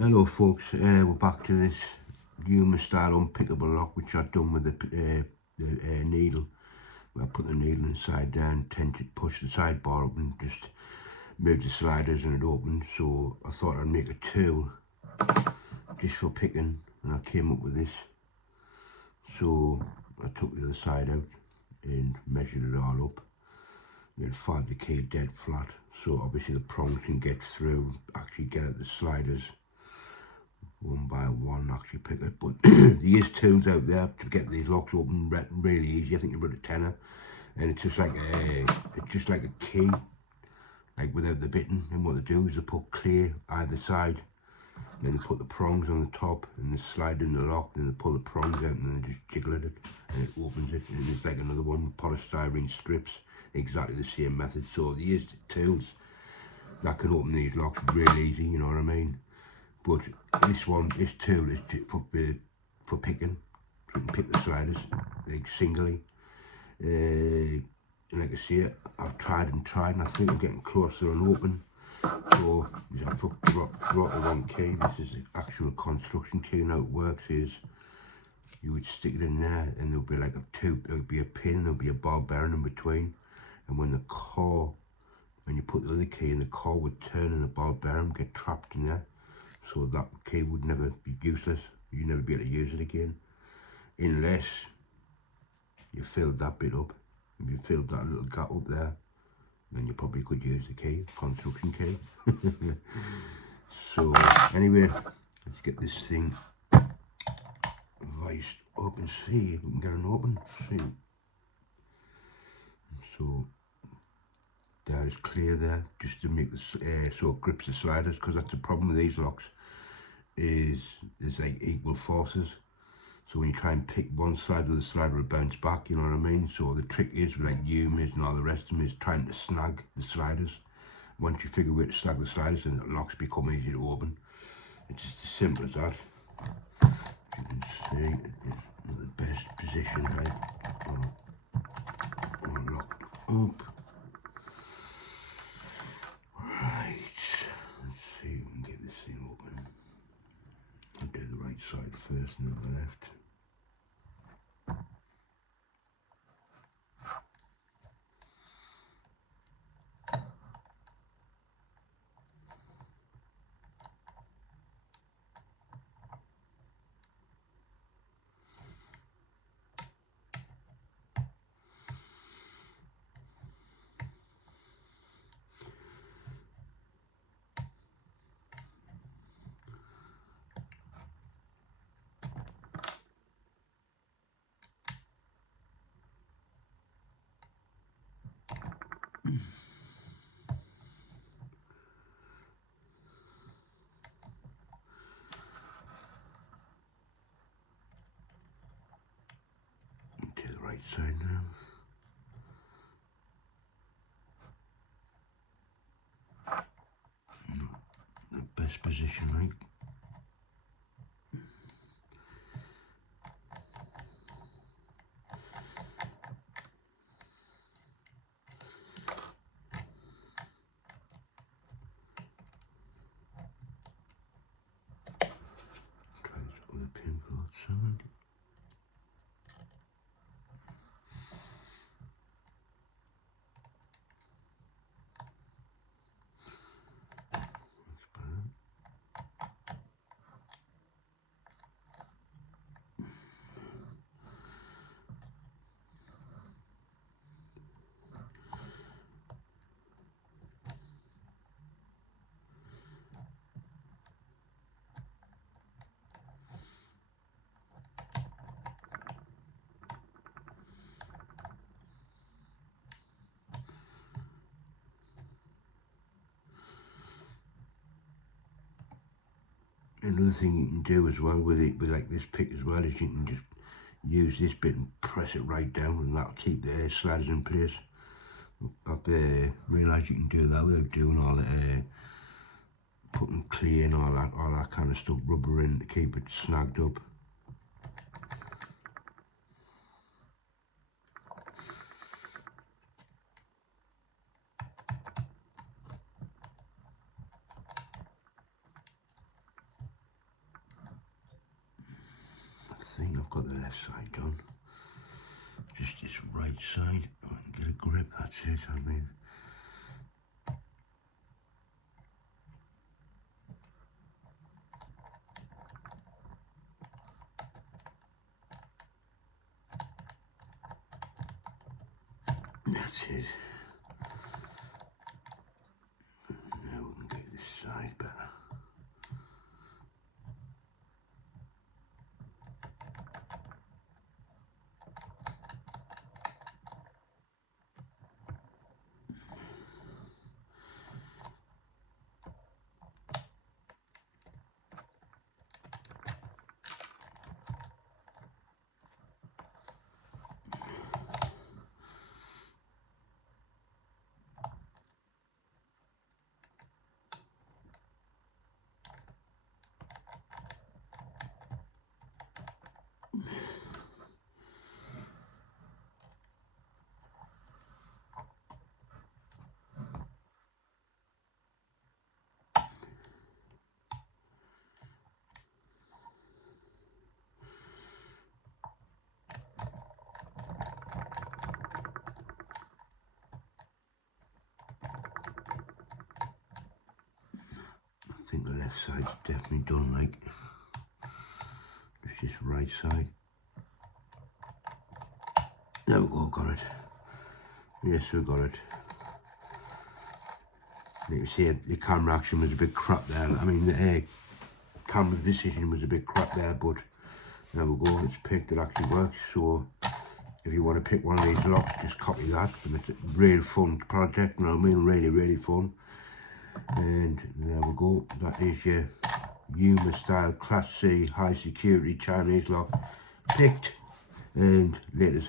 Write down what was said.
Hello folks, we're back to this Yuema style unpickable lock which I've done with the needle. I put the needle inside there and tend to push the sidebar up and just move the sliders and it opens. So I thought I'd make a tool just for picking, and I came up with this. So I took the other side out and measured it all up. Then find the key dead flat, so obviously the prongs can get through, actually get at the sliders one by one, actually pick it. But there is tools out there to get these locks open really easy. I think they're about a tenner, and it's just like a key, like without the bitten. And what they do is they put clear either side, then they put the prongs on the top and they slide in the lock, and they pull the prongs out and then they just jiggle at it and it opens it. And it's like another one with polystyrene strips, exactly the same method. So there is tools that can open these locks really easy, you know what I mean? But this tool is for picking, so you can pick the sliders like singly. And like I say, I've tried and I think I'm getting closer and open. So I brought the wrong key. This is the actual construction key. And how it works is you would stick it in there, and there'll be like there'll be a pin, and there'll be a ball bearing in between. And when you put the other key in, the core would turn and the ball bearing would get trapped in there. So that key would never be useless. You'd never be able to use it again, unless you filled that bit up. If you filled that little gap up there, then you probably could use the key, construction key. So anyway, let's get this thing viced up and see if we can get it open. See. So there is clear there, just to make this so it grips the sliders, because that's the problem with these locks. Is there's like equal forces, so when you try and pick one side of the slider will bounce back, you know what I mean? So the trick is with like Yuemas and all the rest of them is trying to snag the sliders. Once you figure a way to snag the sliders, then the locks become easy to open. It's just as simple as that. You can see it's not the best position, right? All locked up. Right, let's see if we can get this thing open. I'll do the right side first and then the left. To the right side now. Not the best position, right? Try this other pin for outside. Another thing you can do as well with it, with like this pick as well, is you can just use this bit and press it right down, and that'll keep the sliders in place. I've realised you can do that without doing all the putting clay and all that kind of stuff, rubber in to keep it snagged up. I've got the left side done. Just this right side, I can get a grip, that's it, I mean. That's it. Now we can get this side better. I think the left side's definitely done, like. Just this right side. There we go, got it. Yes, we got it. You see the camera action was a bit crap there. I mean, the camera decision was a bit crap there, but there we go, it's picked, it actually works. So if you want to pick one of these locks, just copy that. And it's a real fun project, you know what I mean, really fun. And there we go, that is your Yuema style Class C high security Chinese lock picked. And latest.